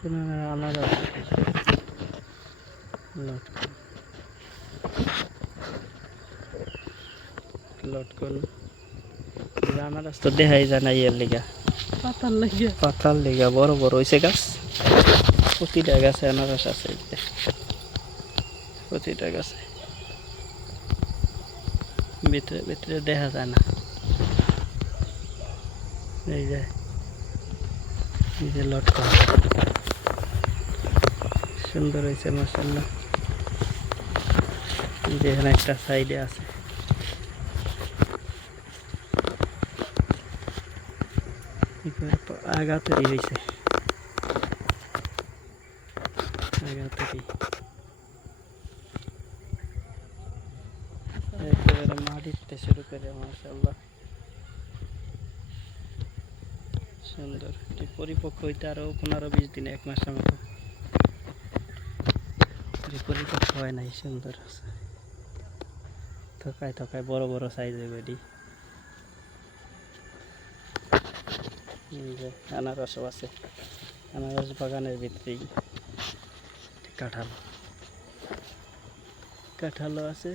আনারস লটকন আনারস তো দেখাই যায় না ইয়ের লিগা পাতার লিগা বড় বড় হয়েছে গাছ প্রতিটা গাছে আনারস আছে প্রতিটা গাছে ভিতরে ভিতরে দেখা যায় না এই যে লটকন সুন্দর হয়েছে মাশাআল্লাহ যেখানে একটা সাইডে আছে আগাতেই হয়েছে আগাতেই একেবারে মাটিতে শুরু করে মাশাআল্লাহ সুন্দর পরিপক্ক হইতে আরো 15-20 দিন 1 মাসের মতো পরিপক্ক হয় নাই সুন্দর আছে থকায় থকায় বড় বড় সাইজের বেডি আনারসও আছে আনারস বাগানের ভিতরেই কাঁঠালও আছে